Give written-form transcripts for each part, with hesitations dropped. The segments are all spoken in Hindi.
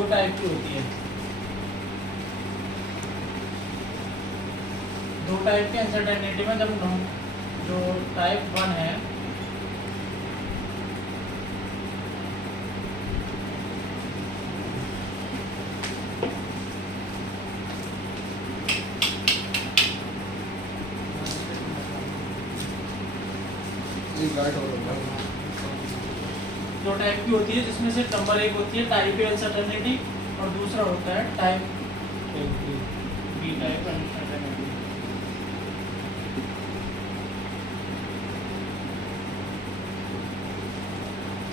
दो टाइप की होती है, दो टाइप के अनसर्टेनिटी में जब हम जो टाइप 1 है दो टाइप की होती है, जिसमें से नंबर 1 होती है टाइप ए अनसर्टेनिटी और दूसरा होता है टाइप बी टाइप अनसर्टेनिटी।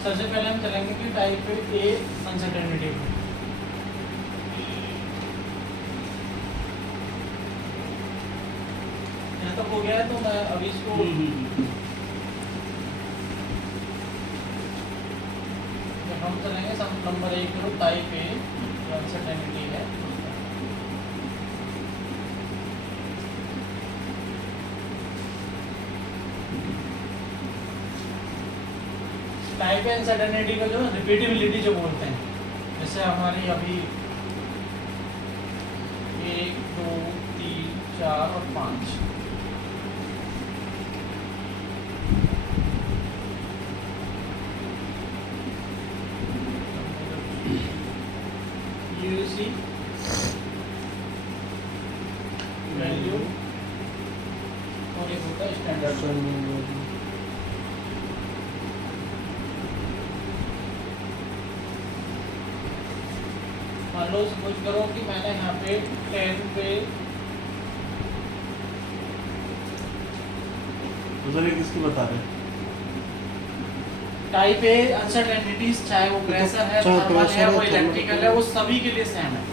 सबसे पहले हम चलेंगे कि टाइप ए अनसर्टेनिटी। यहाँ तक हो गया है, तो मैं अभी इसको हम चलेंगे सब नंबर 1 करो टाइप ए अनसर्टेनिटी है। टाइप ए अनसर्टेनिटी का जो रिपीटेबिलिटी जो बोलते हैं, जैसे हमारी अभी 1 2 3 4 और 5 यूसी वैल्यू और एक होता है स्टैंडर्ड। मान लो सपोज करो कि मैंने यहाँ पे 10 पे ये किसकी बता रहे हैं? टाइप ए अनसर्टेनिटीज, चाहे वो प्रेशर है, थर्मल है, वो इलेक्ट्रिकल है, वो सभी के लिए सेम है।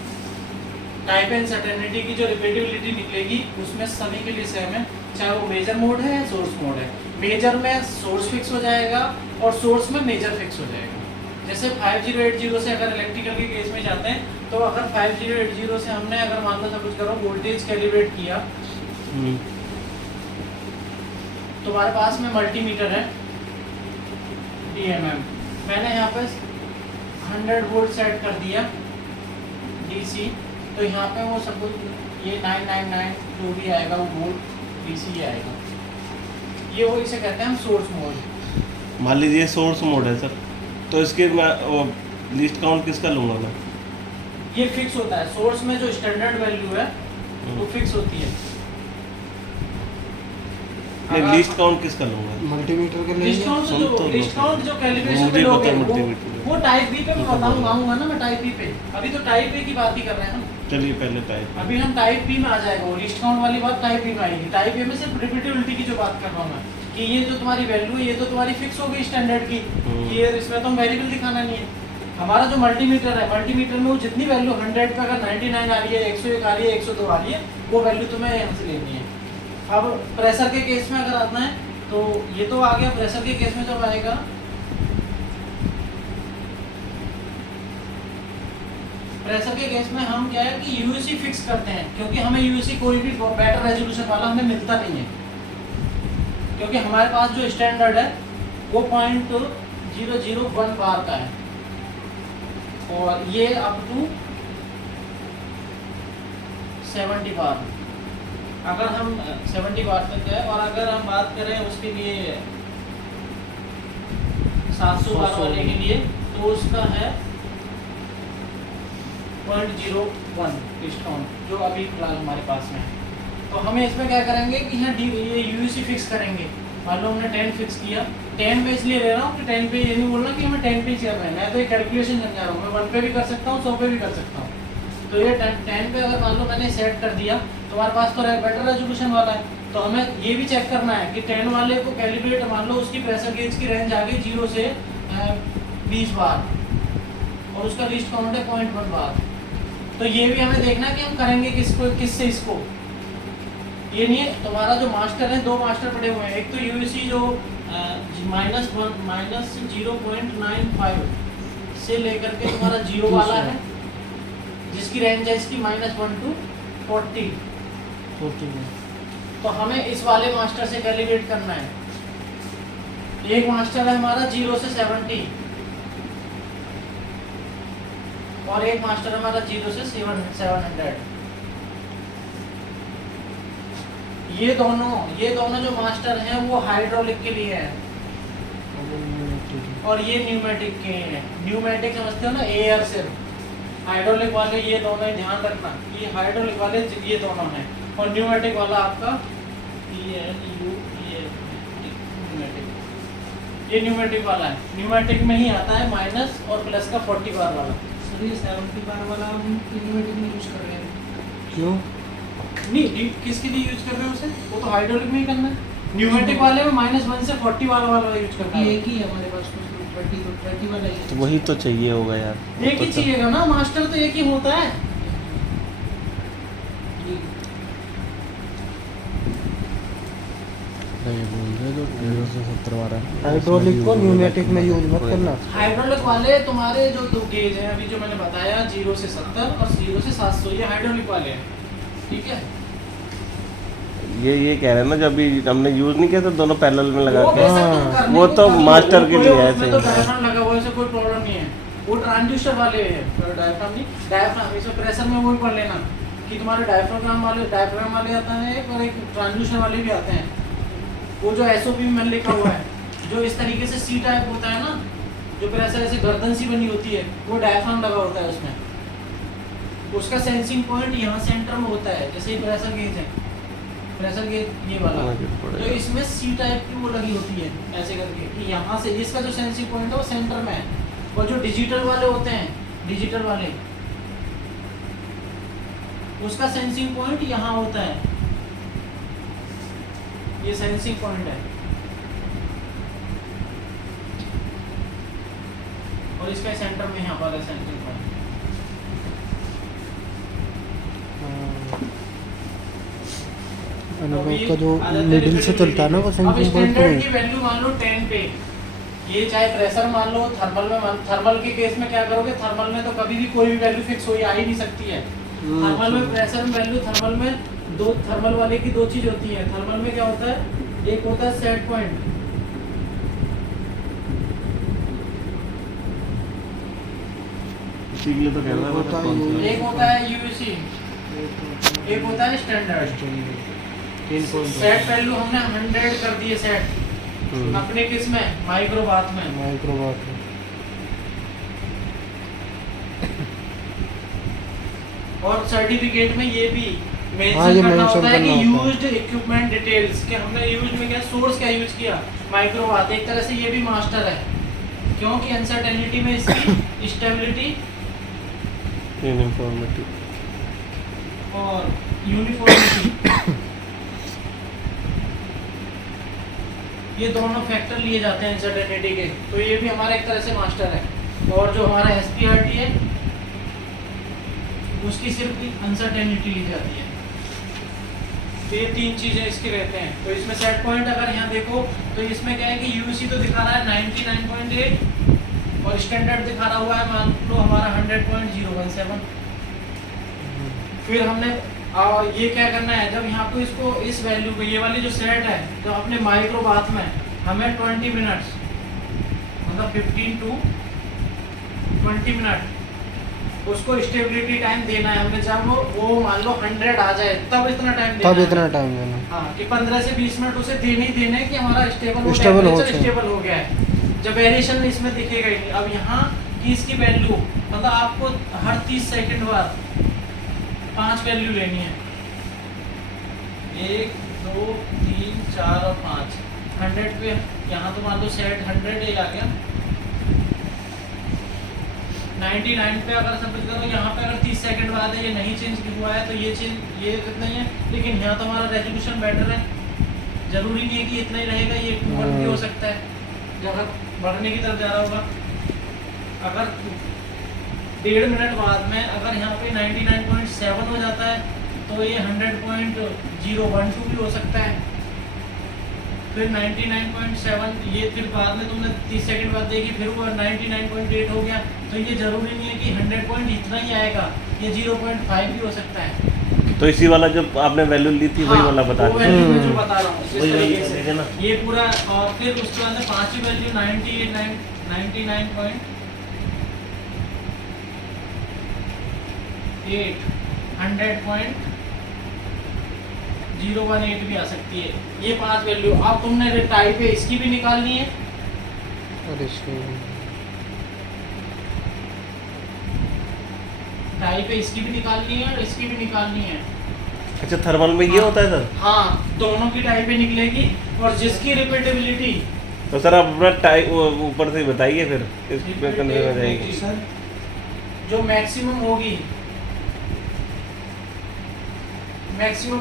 टाइप ए अनसर्टेनिटी की जो रिपीटेबिलिटी निकलेगी उसमें सभी के लिए सेम है, चाहे वो मेजर मोड है या सोर्स मोड है। मेजर में सोर्स फिक्स हो जाएगा और सोर्स में मेजर फिक्स हो जाएगा। जैसे 5080 से अगर इलेक्ट्रिकल के केस में जाते हैं, तो अगर 5080 से हमने अगर मान लो सब कुछ करो वोल्टेज कैलिब्रेट किया, तुम्हारे पास में मल्टीमीटर है DMM, मैंने यहाँ पे 100 वोल्ट सेट कर दिया DC, तो यहाँ पे वो सब कुछ ये 999 जो भी आएगा वो वोल्ट DC आएगा। ये वो इसे कहते हैं हम सोर्स मोड। मान लीजिए सोर्स मोड है सर, तो इसके मैं लिस्ट काउंट किसका लूँगा मैं? ये फिक्स होता है, सोर्स में जो स्टैंडर्ड वैल्यू है वो फिक्स होती है। नहीं, लिस्ट काउंट किसका लूँगा? मल्टीमीटर के लिए लिस्ट काउंट जो कैलिब्रेशन पे लोगे वो टाइप बी पे मैं बताऊंगा ना, मैं टाइप बी पे, अभी तो टाइप ए की बात ही कर रहे हैं हम। चलिए पहले टाइप, अभी हम टाइप बी में आ जाएगा, वो लिस्ट काउंट वाली बात टाइप बी में आएगी। टाइप ए में सिर्फ रिपीटेबिलिटी की जो बात कर रहा हूँ मैं, कि ये जो तुम्हारी वैल्यू है ये तो तुम्हारी फिक्स हो गई स्टैंडर्ड की, ये इसमें तो हम वेरिएबल दिखाना नहीं है। हमारा जो मल्टीमीटर है, मल्टीमीटर में वो जितनी वैल्यू 100 पे अगर 99 आ रही है, 101 आ रही है, 102 आ रही है, वो वैल्यू तुम्हें यहाँ से लेनी है। अब प्रेशर के केस में अगर आना है, तो ये तो आ गया। प्रेशर के केस में जब आएगा, प्रेशर के केस में हम क्या है कि यूएसी फिक्स करते हैं, क्योंकि हमें यूएसी कोई भी बेटर रेजोल्यूशन वाला हमें मिलता नहीं है, क्योंकि हमारे पास जो स्टैंडर्ड है वो 0.001 बार का है, और ये अप टू 70 बार। अगर हम 70 बार तक है, और अगर हम बात करें उसके लिए 700 बार वाले के लिए, तो उसका है 0.01 डिस्काउंट जो अभी फिलहाल हमारे पास में है। तो हमें इसमें क्या करेंगे कि यहाँ ये यूएसी फिक्स करेंगे। मान लो हमने 10 फिक्स किया, 10 पे इसलिए ले रहा हूँ कि 10 पे ये नहीं बोलना कि हमें 10 पे चल रहा है, मैं तो एक कैलकुलेशन समझा रहा हूँ, मैं 1 पे भी कर सकता हूँ, 100 पे भी कर सकता हूँ। तो ये 10 पे अगर मान लो मैंने सेट कर दिया, तो हमारे पास तो बेटर रेजोल्यूशन वाला है, तो हमें ये भी चेक करना है कि 10 वाले को कैलिब्रेट, मान लो उसकी प्रेशर गेज की रेंज आ गई 0 से 20 बार, और उसका लिस्ट काउंट है 0.1 बार। तो ये भी हमें देखना है कि हम करेंगे किससे इसको। ये नहीं है, तुम्हारा जो मास्टर है, दो मास्टर पड़े हुए हैं, एक तो यूएसी जो -0.95 से लेकर के तुम्हारा 0 वाला है, जिसकी रेंज है इसकी -1 to 40। तो हमें इस वाले मास्टर से कैलिब्रेट करना है। एक मास्टर है हमारा 0 से 70, और एक मास्टर हमारा 0 से 700। ये दोनों जो मास्टर हैं वो हाइड्रोलिक के लिए हैं और ये न्यूमेटिक के हैं। न्यूमेटिक समझते हो ना, एयर से। हाइड्रोलिक वाले ये दोनों ही ध्यान रखना, ये हाइड्रोलिक वाले ये दोनों हैं और न्यूमेटिक वाला आपका ये न्यूमेटिक वाला है। न्यूमेटिक में ही आता है माइनस और प्लस का 40 बार वाला। सर ये 70 बार वाला हम न्यूमेटिक में यूज कर रहे हैं, क्यों? नहीं, किसके लिए यूज कर रहे हो उसे? वो तो हाइड्रोलिक में ही करना है। न्यूमेटिक वाले में -1 से 40 बार वाला यूज करना ये है। एक ही है हमारे पास, तो 30 वाला ही है। तो वही तो चाहिए होगा यार। एक ही चाहिएगा ना, मास्टर तो एक ही होता है। जी। हाइड्रोलिक को न्यूमेटिक में यूज मत करना। हाइड्रोलिक वाले तुम्हारे जो दो गेज हैं अभी जो मैंने बताया 0 से 70 और 0 से 700, ये हाइड्रोलिक वाले हैं, ठीक है। ये कह रहे हैं ना, जब अभी हमने यूज नहीं किया तो दोनों पैरेलल में लगा वो के। बेशक तुम करने वो को तो कर लो, मास्टर के वो लिए कोई- ऐसे उसमें तो ही। डायफ्राम लगा हुआ है, ऐसे कोई प्रॉब्लम नहीं है। वो ट्रांसड्यूसर वाले हैं, डायफ्राम नहीं, डायफ्राम। इसमें प्रेशर में वही पढ़ लेना कि तुम्हारे डायफ्राम वाले आता है और एक ट्रांसड्यूसर वाले भी आते हैं। वो जो एसओपी में लिखा हुआ है, जो इस तरीके से सी टाइप होता है ना, जो प्रेशर ऐसे गर्दन सी बनी होती है, वो डायफ्राम लगा होता है उसमें। उसका सेंसिंग पॉइंट यहाँ सेंटर में होता है, जैसे प्रेशर गेज है, प्रेशर गेज ये वाला, तो इसमें सी टाइप की वो लगी होती है ऐसे करके कि यहाँ से इसका जो सेंसिंग पॉइंट है वो सेंटर में है। और जो डिजिटल वाले होते हैं, डिजिटल वाले, उसका सेंसिंग पॉइंट यहाँ होता है, ये सेंसिंग पॉइंट है। और इसका सेंटर में यहाँ पर है सेंसिंग पॉइंट। अनुभव का जो मिडिल से चलता है ना वो अब सेंसिंग पॉइंट स्टैंडर्ड की में। वैल्यू मान लो 10 पे, ये चाहे प्रेशर मान लो, थर्मल के केस में क्या करोगे, थर्मल में तो कभी भी कोई भी वैल्यू फिक्स हो आ ही नहीं सकती है। थर्मल में प्रेशर में वैल्यू, थर्मल में दो, थर्मल वाले की दो चीज होती है। थर्मल में क्या होता है, एक होता है सेट पॉइंट, इसीलिए तो कह रहा है एक होता है यूसी, एक होता है स्टैंडर्ड। 3 पॉइंट सेट वैल्यू हमने 100 कर दिए सेट, अपने किस में, माइक्रोबाथ में। माइक्रोवाट में। और सर्टिफिकेट में ये भी हाँ, ये मेंशन करना mention होता है कि करना होता है। यूज्ड इक्विपमेंट डिटेल्स, कि हमने यूज में क्या, सोर्स क्या यूज किया, माइक्रोवाट। एक तरह से ये भी मास्टर है, क्योंकि अनसर्टेनिटी में इसकी स्टेबिलिटी यूनिफॉर्मिटी और यूनिफॉर्मिटी, ये दोनों फैक्टर लिए जाते हैं अनसर्टेनिटी के, तो ये भी हमारा एक तरह से मास्टर है। और जो हमारा एसपीआरटी है उसकी सिर्फ अनसर्टेनिटी ली जाती है। तो ये 3 चीजें इसके रहते हैं। तो इसमें सेट पॉइंट अगर यहाँ देखो तो इसमें क्या है कि यूसी तो दिखा रहा है 99.8 और स्टैंडर्ड दिखा रहा हुआ है मान लो हमारा 100.017। फिर हमने ये क्या करना है, जब यहाँ पे इसको इस वैल्यू को, ये वाली जो सेट है जो अपने माइक्रोबाथ में, हमें 20 मिनट्स मतलब 15 to 20 मिनट उसको स्टेबिलिटी टाइम देना है हमने। जब वो मान लो 100 आ जाए तब इतना टाइम देना तब है। इतना टाइम देना। हाँ, कि 15 से 20 मिनट उसे देने ही देने कि हमारा स्टेबल जाए। स्टेबल हो गया है। जब वेरिएशन इसमें दिखेगा ही नहीं। अब यहाँ की इसकी वैल्यू मतलब आपको हर 30 सेकंड बाद 5 वैल्यू लेनी है, 1 2 3 4 और 5। 100 पे यहाँ तो मान लो सेट 100 एक आ गया। 99 पे अगर समझ करो, यहाँ पे अगर 30 सेकंड बाद है ये नहीं चेंज हुआ है तो ये चेंज ये इतना ही है। लेकिन यहाँ तो हमारा रेजोल्यूशन बेटर है, जरूरी नहीं है कि इतना ही रहेगा, ये 1 भी हो सकता है जब बढ़ने की तरफ जा रहा होगा। अगर 1.5 मिनट बाद में अगर यहाँ पे 99.7 हो जाता है तो ये 100.012 भी हो सकता है। फिर 99.7 ये फिर बाद में तुमने 30 सेकंड बाद देखी, फिर वो 99.8 हो गया। तो ये जरूरी नहीं है कि 100 पॉइंट इतना ही आएगा, ये 0.5 भी हो सकता है। तो इसी वाला जो आपने वैल्यू ली थी वही वाला बता वो दीजिए। वैल्यू मैं जो बता रहा हूँ इस वही तरीके वैल्यू से है ना। ये पूरा। और फिर उसके बाद में पांचवी वैल्यू 99 100.018 भी आ सकती है। ये 5 वैल्यू अब तुमने टाइप है इसकी भी निकालनी है। अरे सही टाइप है इसकी भी निकालनी है और इसकी भी निकालनी है। अच्छा थर्मल में ये होता है सर? हाँ, दोनों की टाइप है निकलेगी और जिसकी रिपीटेबिलिटी तो सर आप अपना टाइप ऊपर से बताइए फिर इसमें कंफ्यूजन हो जाएगी। सर जो मैक्सिमम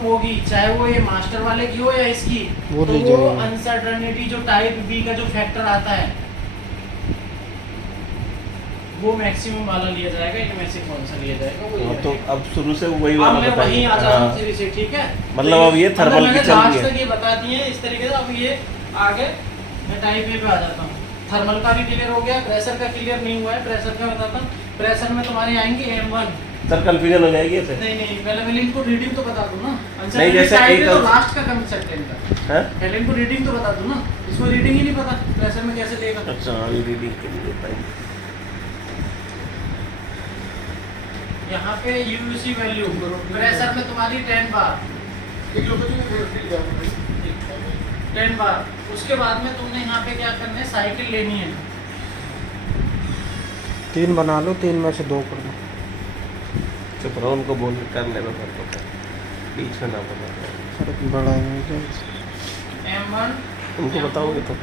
होगी चाहे वो ये मास्टर वाले की हो या इसकी, वो तो ली वो जाएगी। अनसर्टेनिटी जो टाइप बी का जो फैक्टर आता है वो मैक्सिमम वाला लिया जाएगा। इनमें से कौन सा लिया जाएगा वो हाँ, ये तो रहेगा। अब शुरू से वही अब वाला मैं वहीं आ बताइए। जाऊँ हाँ, सीधे से, ठीक है। मतलब तो अब ये थर्मल की मैंने चल रही लास्ट है। तक ये बता दिए इस तरीके से। अब ये आगे मैं टाइप ए पे आ जाता हूँ। थर्मल का भी क्लियर हो गया, प्रेशर का क्लियर नहीं हुआ है। प्रेशर का बताता हूँ। प्रेशर में तुम्हारे आएंगे M1। सर कंफ्यूजन हो जाएगी ऐसे। नहीं पहले इनको रीडिंग तो बता दूँ ना। नहीं, जैसे टाइप एक है तो लास्ट का कंसेप्ट का हैं? पहले इनको रीडिंग तो बता दूँ ना। इसको रीडिंग ही नहीं पता, प्रेशर में कैसे देगा। अच्छा ये रीडिंग के लिए बताइए। यहाँ पे यूसी वैल्यू प्रेशर में तुम्हारी 10 बार। उसके बाद में तुमने यहाँ पे क्या करना है, साइकिल लेनी है। 3 बना लो, 3 में से 2 कर लो। चुप रहो, उनको बोल कर लेना पड़ता है, बीच में ना बोलना। फर्क बड़ा है क्या? M1 उनको बताओगे तो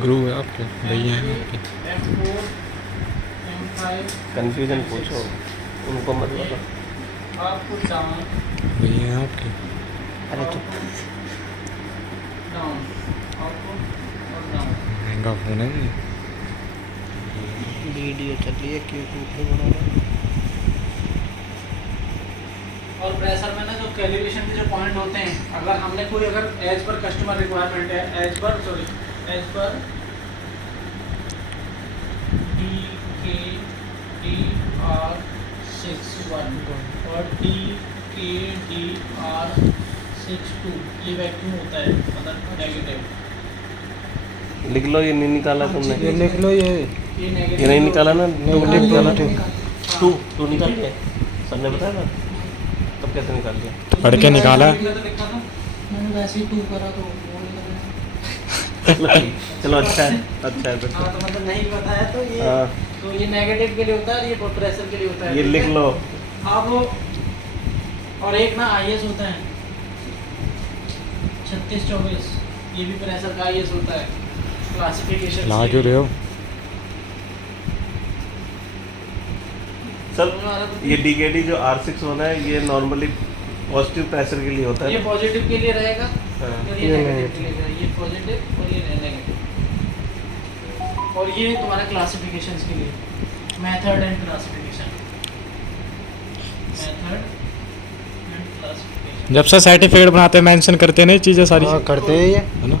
गुरु है आपके भैया हैं आपके। M4 M5 कंफ्यूजन पूछो, उनको मत बताओ। आपको डाउन भैया हैं आपके। अरे तो डाउन आउटपुट और डाउन। महंगा फ़ोन है ये। वीडियो चल रही है क्यों बना रहा है? और प्रेशर में ना जो कैलिब्रेशन के जो पॉइंट होते हैं, अगर हमने कोई अगर एज पर कस्टमर रिक्वायरमेंट है, एज पर DKDR61 और DKDR62 ये वैक्यूम होता है, मतलब नेगेटिव। लिख लो, ये नहीं निकाला तुमने। ये लिख लो, ये ये नेगेटिव ये नहीं निकाला ना? Negative positive. टू निकाल दिया सर ने बताया था, तब कैसे निकाल दिया? पढ़ के निकाला। तो लिखा था मैंने, वैसे ही 2 करा तो वो निकला। चलो अच्छा है तो। हाँ, तो मतलब नहीं बताया तो ये हाँ। तो ये नेगेटिव के लिए होता है और ये प्रेशर के लिए होता है। ये लिख लो। अब और एक ना IS होता है 3624, ये भी प्रेशर का IS होता है क्लासिफिकेशन। ला क्यों रहे हो? सर ये DKD जो R61 है, ये नॉर्मली पॉजिटिव प्रेशर के लिए होता है ये ना? पॉजिटिव के लिए रहेगा हाँ। और ये नेगेटिव के लिए रहेगा। ये पॉजिटिव और ये नेगेटिव। और ये तुम्हारा क्लासिफिकेशंस के लिए मेथड एंड क्लासिफिकेशन। जब से सर्टिफिकेट बनाते हैं मेंशन करते हैं ना ये चीज़ें सारी, हाँ करते हैं ये। है ना?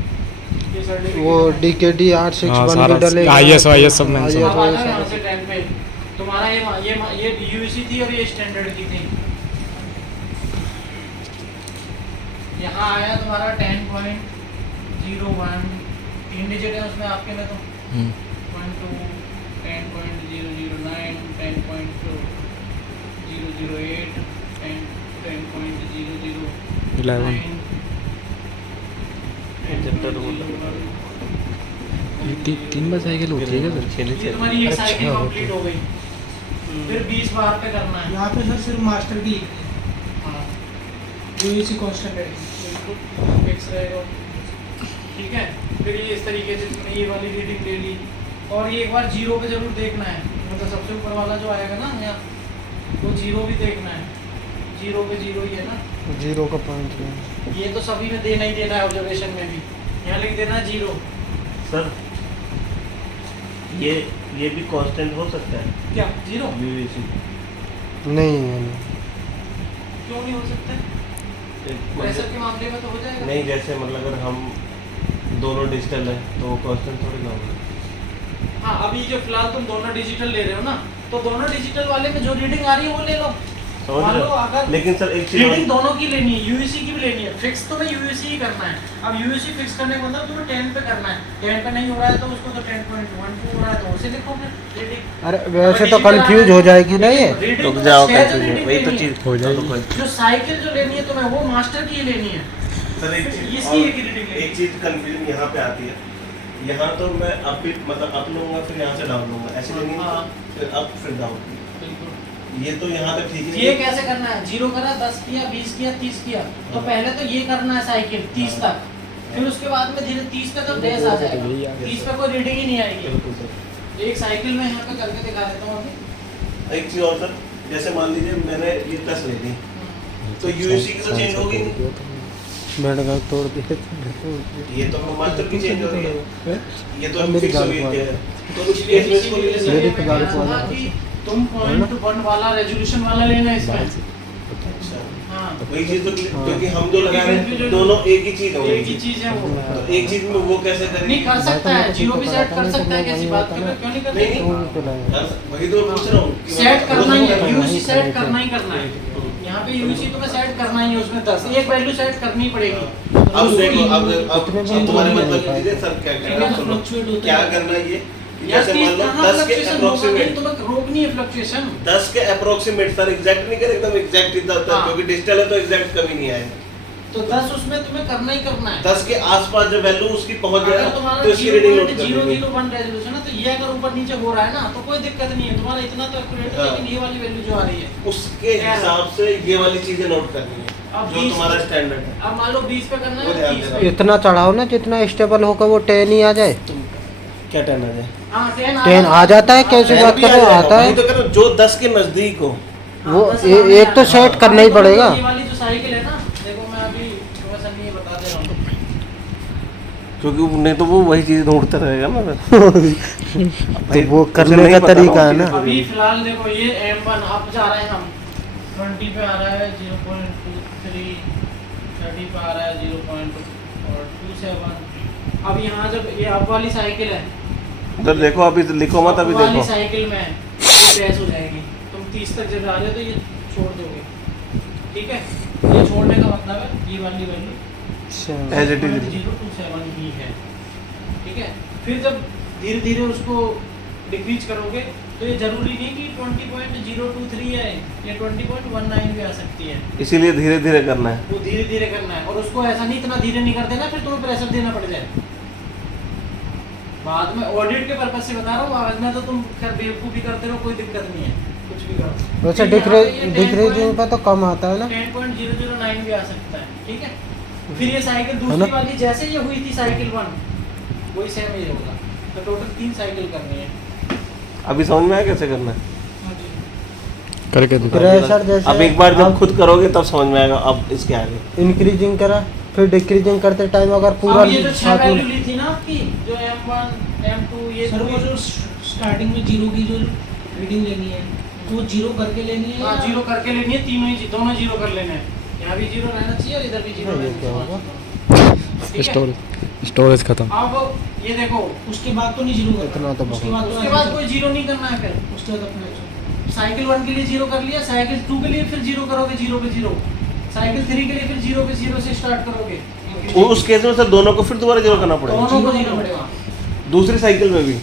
ये सर्टिफिकेट वो DKD R61 हाँ, भी सारा डलेगा। IS वाईएस सब mention। अब आ जाओ यहाँ से 10 पे। तुम्हारा ये यूसी थी और ये स्टैंडर्ड की थी। यहाँ आया तुम्हारा 10.01, 3 डिजिट है उसमें आपके में तो 嗯 0.2, 10.009, 10.008, 10.009, 11 ये 3 बार साइकिल होती है क्या सर? ये तुम्हारी एक साइकिल अच्छा, कंप्लीट हो गई। फिर 20 बार पे करना है। यहाँ पे सर सिर्फ मास्टर की लिखनी है, हाँ, जो इसी कांस्टेंट रहेगी। बिल्कुल फिक्स रहेगा। ठीक है, फिर ये इस तरीके से तुमने ये वाली रीडिंग ले ली। और ये एक बार 0 पे जरूर देखना है, मतलब सबसे ऊपर वाला जो आएगा ना यहाँ, वो 0 भी देखना है। 0 पे 0 ही है ना, 0 का पॉइंट है। ये तो सभी में देना ही देना है। ऑब्जर्वेशन में भी यहाँ लिख देना 0। सर ये भी कांस्टेंट हो सकता है क्या 0? UVC? नहीं है नहीं। क्यों नहीं हो सकता? प्रेशर के मामले में तो हो जाएगा। नहीं, जैसे मतलब अगर हम दोनों डिजिटल है तो वो कांस्टेंट थोड़ी ना होगा। हाँ, अभी जो फिलहाल तुम दोनों डिजिटल ले रहे हो ना, तो दोनों डिजिटल वाले में जो रीडिंग आ रही है वो ले लो। समझ मान रहे लो हो? अगर लेकिन सर एक चीज रीडिंग दोनों की लेनी है, यूएससी की भी लेनी है, फिक्स तो मैं यूएससी ही करना है। अब यूएससी फिक्स करने का मतलब तुम्हें 10 पे करना है, 10 पे नहीं हो रहा है तो उसको तो 10.12 हो रहा है तो उसे लिखोगे रीडिंग। अरे वैसे तो कंफ्यूज हो जाएगी ना ये। रुक जाओ, कंटिन्यू, वही तो चीज हो जाएगी। जो साइकिल जो लेनी है तुम्हें वो मास्टर की ही लेनी है। सर एक चीज इसकी और- एक ही रीडिंग एक चीज कंफ्यूजन यहाँ पे आती है। यहाँ तो मैं अप भी मतलब अप लूंगा फिर यहाँ से डाउन लूंगा, ऐसे लेनी हाँ। फिर अप फिर डाउन। बिल्कुल। ये तो यहाँ तक ठीक है। ये कैसे करना है, 0 करा, 10 किया, 20 किया, 30 किया, तो पहले तो ये करना है साइकिल 30 तक, फिर उसके बाद में धीरे 30 पे तो डैश आ जाएगा, 30 पे कोई रीडिंग ही नहीं आएगी। बिल्कुल सर। एक साइकिल में यहाँ पे करके दिखा देता हूँ अभी। एक चीज और सर, जैसे मान लीजिए मैंने ये 10 ले ली तो यूएससी की तो चेंज होगी नहीं। बैठ गए तोड़ दिए। ये तो मास्टर की चेंज हो रही है, ये तो मेरी फिक्स हो गाल गई को है। तो उस केस में इसको ले इसलिए लेंगे। मेरी तो गाल को मैंने आना कहा कि तुम पॉइंट टू पॉइंट वाला रेजोल्यूशन वाला लेना है इसमें। अच्छा, हाँ, वही चीज तो क्योंकि हम जो लगा रहे हैं दोनों एक ही चीज होगी। एक ही चीज है वो। तो एक चीज में वो कैसे नहीं करेंगे? कर सकता है, 0 भी सेट कर सकता है, कैसी बात कर रहे हो, क्यों नहीं कर नहीं, सकते? वही तो मैं पूछ रहा हूँ कि सेट मतलब- करना ही है, यूसी सेट करना ही करना है। यहाँ पे यूसी तो मैं सेट करना ही है, उसमें 10 एक वैल्यू सेट करनी ही पड़ेगी। अब देखो, अब कितने में तुम्हारे नहीं मतलब है? दीजिए सर क्या ठीक है, करना तो fluctuate होता क्या है। करना है ये कि यार जैसे मान लो 10 के अप्रोक्सीमेट तुम्हें रोकनी है फ्लक्चुएशन। 10 के अप्रोक्सीमेट सर एग्जैक्ट नहीं करे, एकदम एग्जैक्ट ही था हाँ। क्योंकि डिजिटल है तो एग्जैक्ट कभी नहीं आएगा। तो 10 उसमें तुम्हें करना ही करना है। 10 के आसपास जो वैल्यू उसकी पहुंच अगर जाए तुम्हारा तो इसकी रीडिंग नोट कर लेंगे। 0.001 रेजोल्यूशन है तो ये अगर ऊपर नीचे हो रहा है ना तो कोई दिक्कत नहीं है, तुम्हारा इतना तो एक्यूरेट है, हाँ। लेकिन ये वाली वैल्यू जो आ रही है उसके हिसाब से ये वाली चीजें नोट करनी है अब जो 20 तुम्हारा स्टैंडर्ड है। अब मान लो 20 पे करना वो है, ध्यान 30 देना। पे। इतना चढ़ाओ ना जितना स्टेबल होकर वो 10 ही आ जाए। क्या टर्न आ जाए? हाँ, 10 आ जाता है, कैसे हाँ, बात भी कर रहे हो? जाएगा, आता है। वही तो कह रहा हूं, जो 10 के नजदीक हो। वो बस ए- हमें एक तो यार- सेट करना ही पड़ेगा। ये वाली जो साइकिल है ना, देखो मैं अभी तुम्हें सर ये बता दे रहा हूँ। क्योंकि नहीं तो वो वही चीज ढूंढता रहेगा ना तो वो करने का तरीका है ना। अभी फिलहाल देखो ये M1 अब जा रहे हैं हम 20 पे आ रहा है 0.23, 30 पे आ रहा है 0.27। अब यहाँ जब ये अब वाली साइकिल है, उधर देखो, अभी तो लिखो मत, अभी अब वाली देखो। साइकिल में क्रैश हो जाएगी, तुम 30 तक जब आ रहे हो तो ये छोड़ दोगे, ठीक है। ये छोड़ने का मतलब है ये वाली वैल्यू As it is. 0.027 ही है, ठीक है। फिर जब धीरे धीरे उसको डिक्रीज करोगे तो ये जरूरी नहीं कि 20.023 है, ये 20.19 भी आ सकती है। इसीलिए धीरे धीरे करना है। वो धीरे धीरे करना है और उसको ऐसा नहीं इतना धीरे नहीं कर देना फिर तुम्हें प्रेशर देना पड़ जाए बाद में। ऑडिट के पर्पज से बता रहा हूँ, आज में तो तुम खैर बेवकूफ़ी करते रहो, कोई दिक्कत नहीं है, कुछ भी करो। वैसे डिक्रीजिंग पे तो कम आता है ना। 10.009 भी आ सकता है, ठीक है। फिर ये साइकिल दूसरी वाली जैसे ये हुई थी साइकिल 1 वही सेम ही होगा, तो टोटल 3 साइकिल करनी है। अभी समझ में आया कैसे करना है? करके दिखा। प्रेशर जैसे अब एक बार जब खुद करोगे तब समझ में आएगा। अब इसके आगे इंक्रीजिंग करा, फिर डिक्रीजिंग करते टाइम अगर पूरा अब ये जो 6 साथ में- वैल्यू ली थी ना आपकी, जो M1 M2 ये सर वो जो स्टार्टिंग में 0 की जो रीडिंग लेनी है वो 0 करके लेनी है हाँ या- 0 करके लेनी है, तीनों ही दोनों 0 कर लेने हैं। यहाँ भी 0 रहना चाहिए और इधर भी 0 ये रहना क्या होगा? चाहिए, ठीक है। स्टोरेज खत्म। अब ये देखो उसके बाद तो नहीं 0 करना। इतना तो उसके बहुत। बाद उसके बाद कोई 0 नहीं करना है। फिर उसके बाद अपना साइकिल 1 के लिए 0 कर लिया, साइकिल 2 के लिए फिर 0 करोगे, 0 पे 0। साइकिल 3 के लिए फिर 0 पे 0 से स्टार्ट करोगे। उस केस में सर दोनों को फिर दोबारा जीरो करना पड़ेगा। दोनों को 0 पड़ेगा। दूसरी साइकिल में भी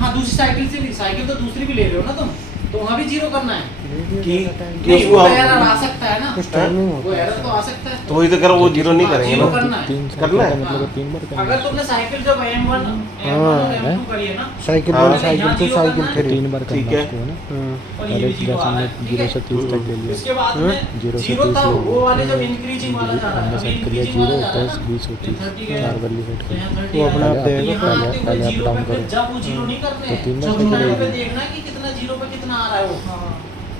हाँ, दूसरी साइकिल से भी, साइकिल तो दूसरी भी ले रहे हो ना तुम, तो वहाँ भी 0 करना है। कि नहीं, उसको वो हम- एरर आ सकता है ना, कुछ टाइमिंग वो होता है। एरर तो आ सकता है। तो वही तो करो, वो जीरो नहीं हाँ, करेंगे जीरो ना। करना है। तीन करना है? मतलब 3 बार करना अगर है। तुमने साइकिल जब M1 हाँ, और M2 करी है ना, साइकिल हाँ। 1 साइकिल 2 साइकिल 3। 3 बार ठीक करना है। उसको है ना। और ये पहले भी 0 आ जैसे रहा हमने है, ठीक 0 है। से 30 तक ले लिया। उसके बाद हाँ? में 0 से 0 था 30 वो वाले जब इंक्रीजिंग वाला जा रहा है, हमने अभी सेट कर लिया इंक्रीजिंग 0 वाला जा रहा 10 है 20 ना, 30 30 4 वैल्यू सेट तो कर यहाँ 30 वो अपने आप आया। देगा। यहाँ पहले- आते हुए पहले up 0 down पे फिर करो। जब वो 0 नहीं करने तो हैं, 3 बार जब सेट टाइम पे करेगी। देखना है कि कितना 0 पे कितना आ रहा है वो।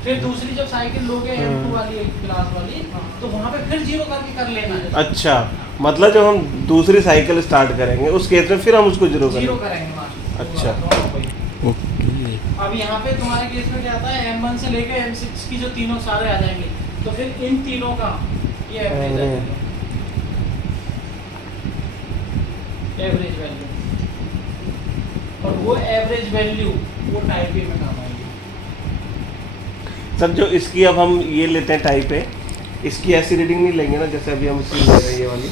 फिर दूसरी जब साइकिल लोगे M2 वाली एक क्लास वाली, तो वहाँ पे फिर 0 करके कर लेना है। अच्छा, मतलब जब हम दूसरी साइकिल स्टार्ट करेंगे उस केस में फिर हम उसको जीरो 0 करेंगे। करेंगे वहाँ। अच्छा। दोनों को ही। ओके। अब यहाँ पे तुम्हारे केस में क्या आता है, M1 से लेके M6 की जो तीनों सारे आ जाएंगे, तो फिर इन तीनों का ये एवरेज वैल्यू, और वो एवरेज वैल्यू वो टाइप में काम आएगी। सर जो इसकी अब हम ये लेते हैं टाइप है, इसकी ऐसी रीडिंग नहीं लेंगे ना जैसे अभी हम इसकी ले रहे हैं ये वाली।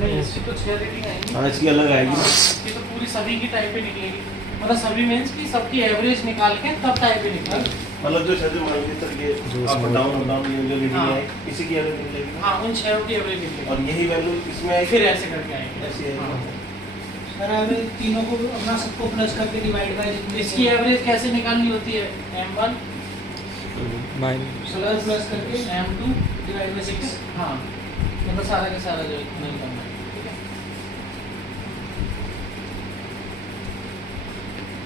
नहीं, इसकी तो 6 रेटिंग आएगी। हाँ इसकी अलग आएगी। इसकी तो पूरी सभी की टाइप पे निकलेगी, मतलब सभी मीन्स की सबकी एवरेज निकाल के तब टाइप पे निकलेगी। मतलब जो जैसे मान लीजिए सर ये अप डाउन ये जो रीडिंग हाँ। है इसी की एवरेज निकलेगी। हाँ, उन 6 की एवरेज निकलेगी और यही वैल्यू इसमें आएगी, फिर ऐसे करके आएगी। ऐसी हाँ। आएगी। सर अब तीनों को अपना सबको प्लस करके डिवाइड बाय इसकी एवरेज कैसे निकालनी होती है? M1 माइनस प्लस करके M2 डिवाइड बाय 6। हाँ, मतलब सारा का सारा जो नहीं करना है, ठीक है।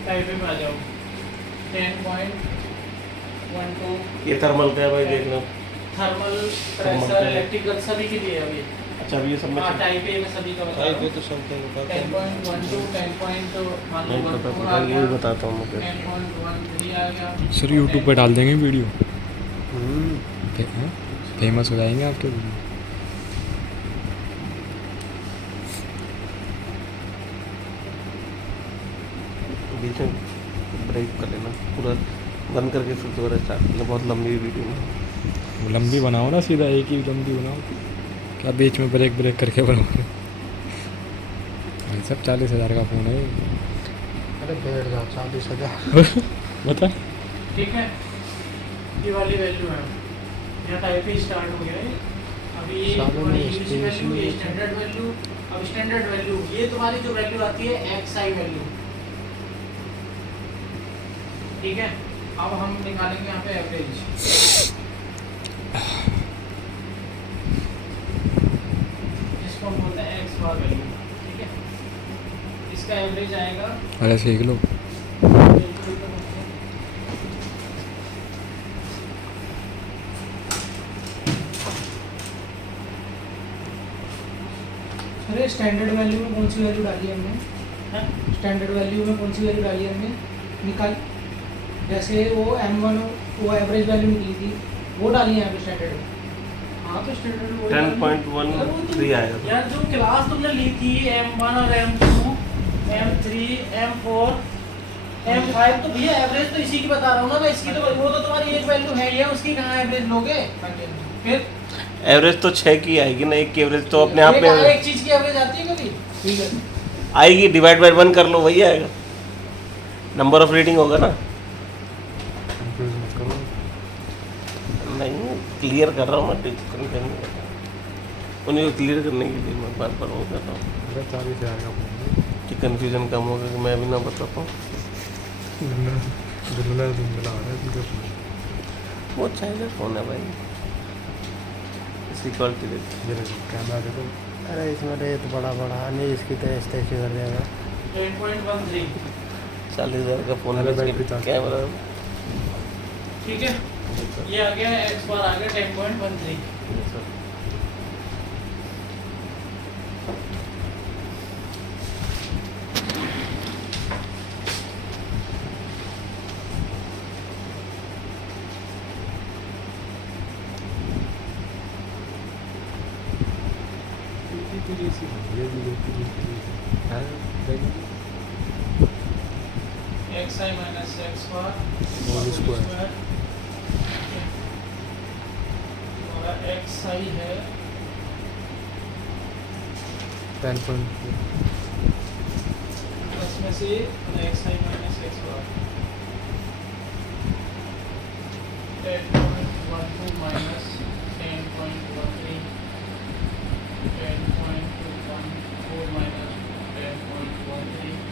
टाइप में आ जाओ 10.12 ये थर्मल का है भाई देख लो। थर्मल, का प्रेशर, है। इलेक्ट्रिकल सभी के लिए है अभी। अच्छा अभी ये सब में हाँ, टाइप ए में सभी का बता रहा हूँ। तो सब 10.12, 10. मान लो नहीं पता 14 पता आ वही गया, बताता हूँ मैं। 10.13 आ गया। सर यूट्यूब पे डाल देंगे वीडियो, फेमस हो जाएंगे आपके वीडियो। बीच में ब्रेक कर लेना पूरा बंद करके फिर दोबारा स्टार्ट करना। बहुत लंबी वीडियो में लंबी बनाओ ना, सीधा एक ही लंबी बनाओ, क्या बीच में ब्रेक ब्रेक करके बनाओ। भाई सब 40,000 का फ़ोन है। अरे बैठ जाओ 40,000। बता ठीक है, ये वाली वैल्यू है, यहाँ टाइप ही स्टार्ट हो गया है। अभी ये सालों तुम्हारी में यूसी वैल्यू, ये इसमें- स्टैंडर्ड वैल्यू। अब स्टैंडर्ड वैल्यू ये तुम्हारी जो वैल्यू आती है XI वैल्यू, ठीक है। अब हम निकालेंगे यहाँ पे एवरेज। इसको हम बोलते हैं X बार वैल्यू, ठीक है। इसका एवरेज आएगा अरे सीख लो। अरे स्टैंडर्ड वैल्यू में कौन सी वैल्यू डाली है हमने? स्टैंडर्ड वैल्यू में कौन सी वैल्यू डाली है हमने? निकाल, जैसे वो M1 वो एवरेज वैल्यू निकली थी वो डाली है यहाँ पे स्टैंडर्ड में। हाँ, तो स्टैंडर्ड 10.13 आएगा। यार जो क्लास तुमने ली थी M1 और M2, M3, M4, M5, तो भैया एवरेज तो इसी की बता रहा हूँ ना मैं। इसकी तो वो तो तुम्हारी एक वैल्यू है ही है, उसकी कहाँ एवरेज लोगे? फिर एवरेज तो 6 की आएगी ना, एक की एवरेज तो अपने आप में एक चीज की एवरेज आती है कभी? ठीक है, आएगी। डिवाइड बाय 1 कर लो वही आएगा, नंबर ऑफ रीडिंग होगा ना। नहीं क्लियर कर रहा हूँ मैं, कंफ्यूजन नहीं कर रहा। उन्हीं को क्लियर करने के लिए मैं बार बार वो कर रहा हूँ 40,000 का फ़ोन है। कि कंफ्यूजन कम होगा कि मैं भी ना बता पाऊँ। दुल्ला आ रहा है तुझे। वो चाइना फ़ोन है भाई, इसकी क्वालिटी देखो। ये देखो कैमरा देखो। अरे इसमें रेत बड़ा बड़ा नहीं, इसकी तो ऐसे कर देगा। 10.13, 40,000 का फ़ोन है, अरे इसकी बैटरी चार्ज। कैमरा ठीक है। ये आ गया X बार आ गया 10.13। ये भी देखो है देखो। XI minus X bar whole square. हमारा XI है 10.4। इसमें से XI minus X bar 10.12 minus 10.13, 10.14 minus 10.13, 0.02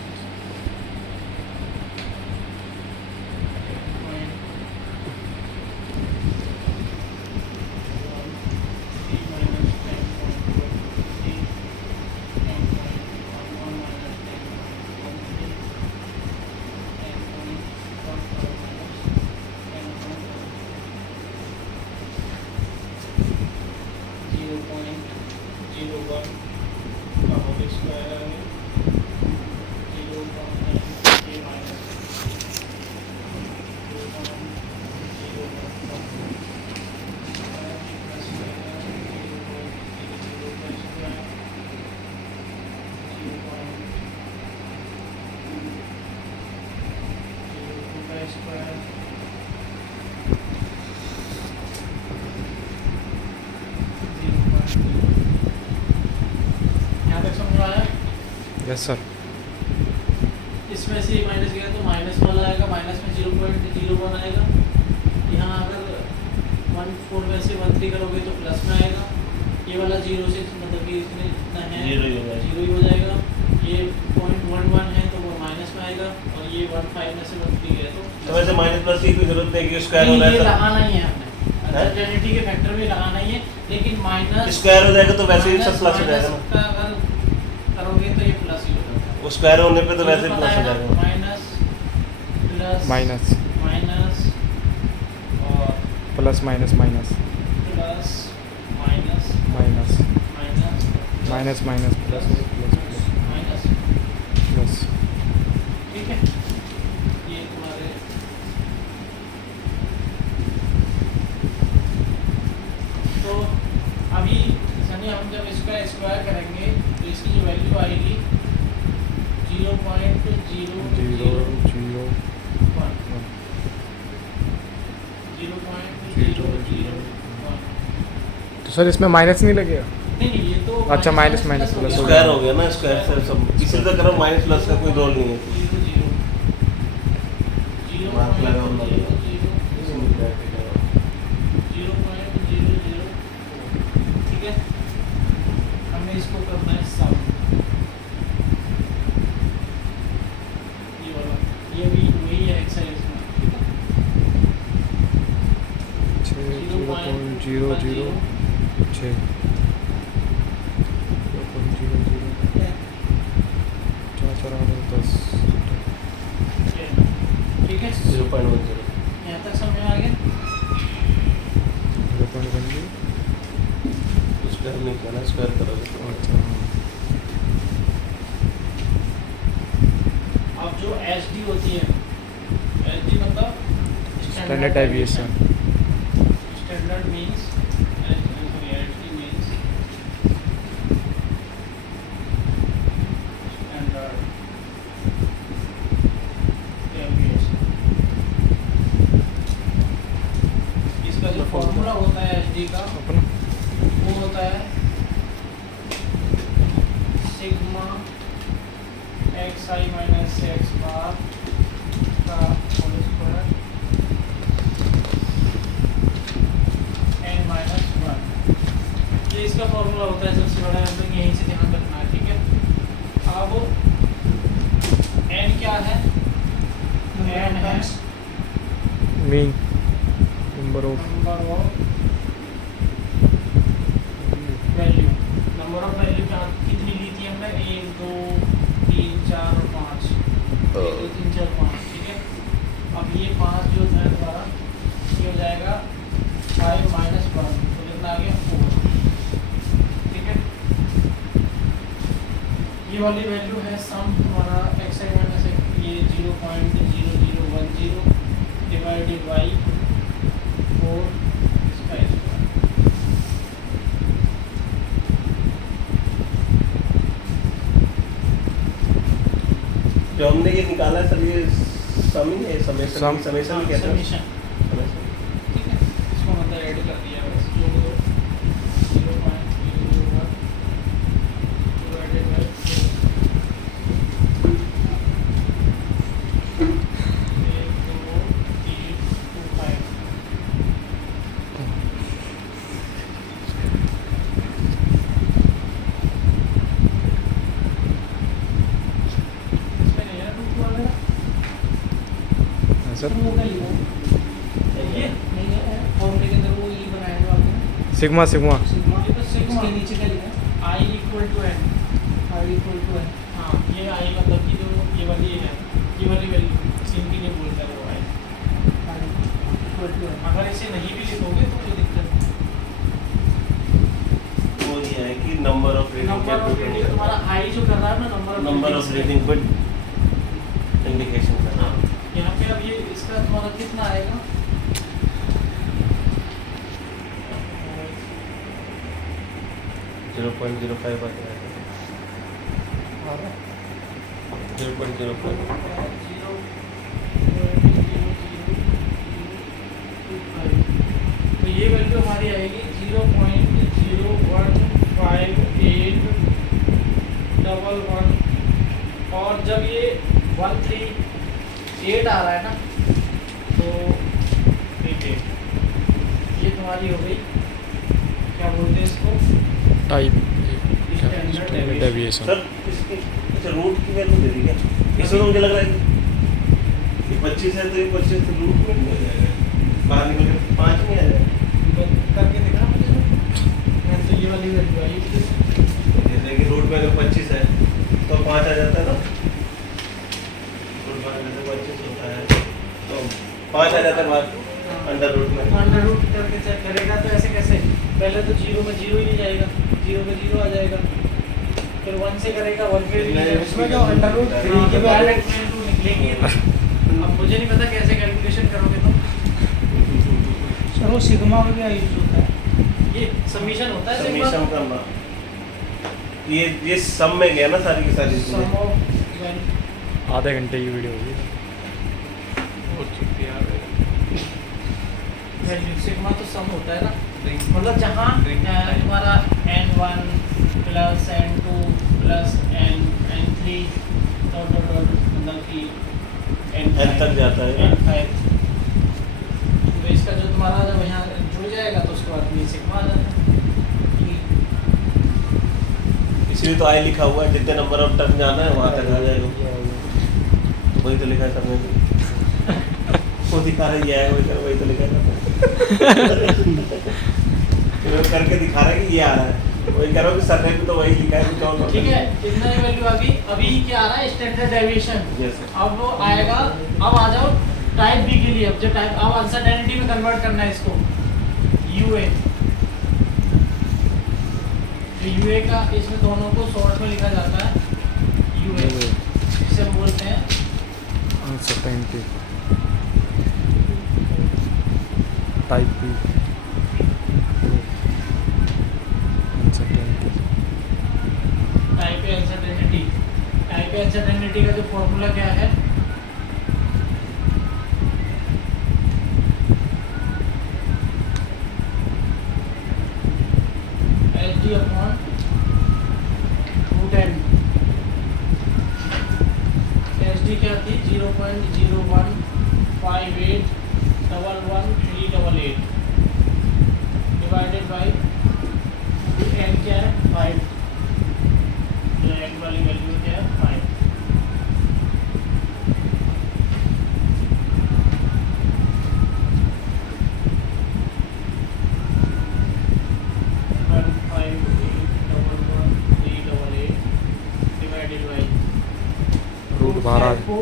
square yes sir. इसमें से माइनस गया तो माइनस वाला आएगा, माइनस में 0.01 आएगा। यहाँ अगर 1 4 में से 1 3 करोगे तो प्लस में आएगा। ये वाला 0 से मतलब कि इसमें इतना है 0 ही हो जाएगा। ये 0.11 है तो वो माइनस में आएगा, और ये 1 5 में से 1 3 गया तो वैसे माइनस प्लस की कोई जरूरत नहीं कि स्क्वायर हो नहीं, रहा ये है लगाना ही है आपने अनसर्टेनिटी के फैक्टर में लगाना ही है, लेकिन माइनस स्क्वायर हो जाएगा तो वैसे ही सब प्लस हो जाएगा ना। का अगर करोगे तो ये प्लस ही हो जाएगा। वो स्क्वायर होने पे तो वैसे ही प्लस हो जाएगा। माइनस प्लस माइनस माइनस और plus minus minus plus minus minus minus minus minus plus plus minus, plus. ठीक है। ये तुम्हारे तो अभी सनी हम जब इसका स्क्वायर करेंगे तो इसकी जो वैल्यू आएगी 0.001 जीरो जीरो 0.001। तो सर इसमें माइनस नहीं लगेगा? नहीं नहीं, ये तो अच्छा, माइनस माइनस हो प्लस गया। हो स्क्वायर हो गया ना, स्क्वायर से सब इसी तरह करो, माइनस प्लस का कोई रोल नहीं है। 0 मार्क लगा हुआ है। 0.00, ठीक है। हमें इसको करना है सम, ये वाला, ये भी वही है एक्सरसाइज में, ठीक है। 0.006 10। ठीक है, 0.10 यहाँ तक समझ में आ गया। 0.10। स्क्वायर नहीं करना, स्क्वायर करोगे तो अच्छा, अब जो SD होती है, SD मतलब standard deviation. Standard means SD means standard deviation. इसका जो फॉर्मूला होता है SD का, अपना वो होता है सिग्मा xi माइनस x बार का होल स्क्वायर n माइनस 1। ये इसका फॉर्मूला होता है सबसे बड़ा, मतलब यहीं से ध्यान रखना है, ठीक है। अब n क्या है? n है mean number of number of value. Number of value कितनी ली थी हमने? 1 2 3 4 और 5। 1 2 3 4 5, ठीक है। अब ये 5 जो है हमारा, ये हो जाएगा 5 माइनस 1, तो कितना आ गया 4, ठीक है। ये वाली वैल्यू है सम हमारा xi माइनस x, ये 0.0010 डिवाइडेड बाई 4 इसका स्क्वायर। जो हमने ये निकाला है सर, ये सम ही है, समेशन सम। समेशन कहते हैं। Summation, summation. ठीक है। इसको मतलब ऐड कर दिया बस, जो 0.001 डिवाइडेड बाई 4, 1 2 3 2 5। इसमें नहीं है 2 वाला, सर वो का ही हो, ये नहीं है फॉर्मूले के अंदर वो ये बनाया जो आपने सिग्मा सिग्मा सिग्मा, ये तो सिग्मा इसके नीचे क्या लिखा है? I equal to n। I equal to n। हाँ, ये I मतलब कि जो ये वाली है, ये वाली वैल्यू इनके लिए बोलता है वो I। I equal to n। अगर इसे नहीं भी लिखोगे तो कोई दिक्कत नहीं। वो ये है कि number of reading number of reading तुम्हारा I जो कर रहा है ना, नंबर ऑफ रीडिंग पर इंडिकेशन करना। यहाँ पे अब ये इसका तुम्हारा कितना आएगा? 0.05 आता है। 0.05 तो ये वैल्यू हमारी आएगी 0.015811 और जब ये 138 आ रहा है ना, तो देखिए ये तुम्हारी हो गई, क्या बोलते हैं इसको, टाइप स्टैंडर्ड डेविएशन। सर इसकी अच्छा रूट की वैल्यू दे दी क्या? इसमें तो मुझे लग रहा है कि ये 25 है, तो ये 25 तो रूट में नहीं आ जाएगा, बाहर निकल के 5 नहीं आ जाएगा। करके देखा मुझे, मैं तो ये वाली वैल्यू आई थी। जैसे कि रूट में अगर 25 है तो 5 आ जाता है ना, रूट में अगर 25 होता है तो 5 आ जाता है बाहर अंडर रूट में। अंडर रूट करके चेक करेगा तो ऐसे कैसे, पहले तो 0 में 0 ही नहीं जाएगा, 0 में 0 आ जाएगा, फिर 1 से करेगा 1 के लिए, इसमें जो अंडर रूट 3 की वैल्यू निकलेगी। अब मुझे नहीं पता कैसे कैलकुलेशन करोगे तुम, सर वो सिग्मा का क्या यूज होता है? ये समीशन होता है सिग्मा समीशन करना, ये सम में गया ना सारी की सारी चीजें। सम ऑफ आधे घंटे की वीडियो होगी। वैल्यू सिग्मा तो सम होता है ना, मतलब जहाँ तुम्हारा n1 plus n2 plus n3 मतलब कि n तक जाता है। n5, तो इसका जो तुम्हारा जब यहाँ जुड़ जाएगा तो उसके बाद ये सिग्मा आ जाता है। इसलिए तो आई लिखा हुआ है, जितने नंबर ऑफ टर्न जाना है वहाँ तक आ जाएगा। तो वही तो लिखा है सबने भी। वो दिखा रहा है ये है, वही तो लिखा है। तो करके दिखा रहा है कि ये आ रहा है, वही कह रहा हूँ कि सर ने भी तो वही लिखा है कुछ और। ठीक है, इतना ही वैल्यू आ गई। अभी क्या आ रहा है, स्टैंडर्ड डेविएशन। Yes, sir. अब वो आएगा, अब आ जाओ टाइप बी के लिए। अब जो टाइप, अब अनसर्टेनिटी में कन्वर्ट करना है इसको, यूए। तो यूए का इसमें दोनों को शॉर्ट में लिखा जाता है यूए, इसे हम बोलते हैं uncertainty type B uncertainty. Type A uncertainty. Type A uncertainty का जो फॉर्मूला क्या है, SD upon root n. SD क्या थी, 0.015811388 डिवाइडेड बाई एन क्या है 5, जो एन वाली वैल्यू क्या है 5। रूट बाहर आ जाएगा।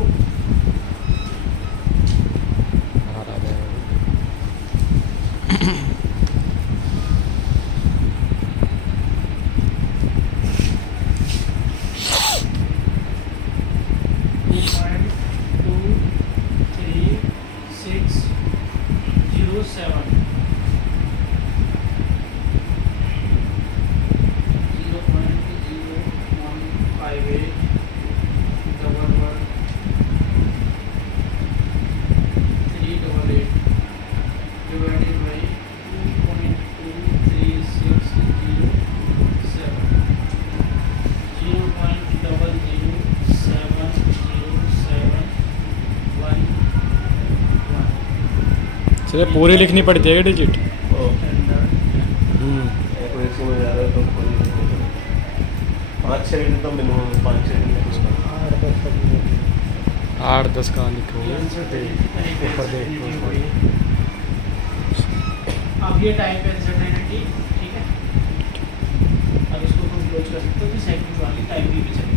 चलिए पूरी लिखनी पड़ती है डिजिट। एक्यूरेसी में जा रहा है तो कोई 5-6 डिजिट तो मिनिमम 5-6 डिजिट। 8-10 का लिखो ऊपर देखो। अब ये टाइप है अनसर्टेनिटी, ठीक है। अब इसको तुम क्लोज कर सकते हो कि सेकंड वाली टाइप भी चलेगी।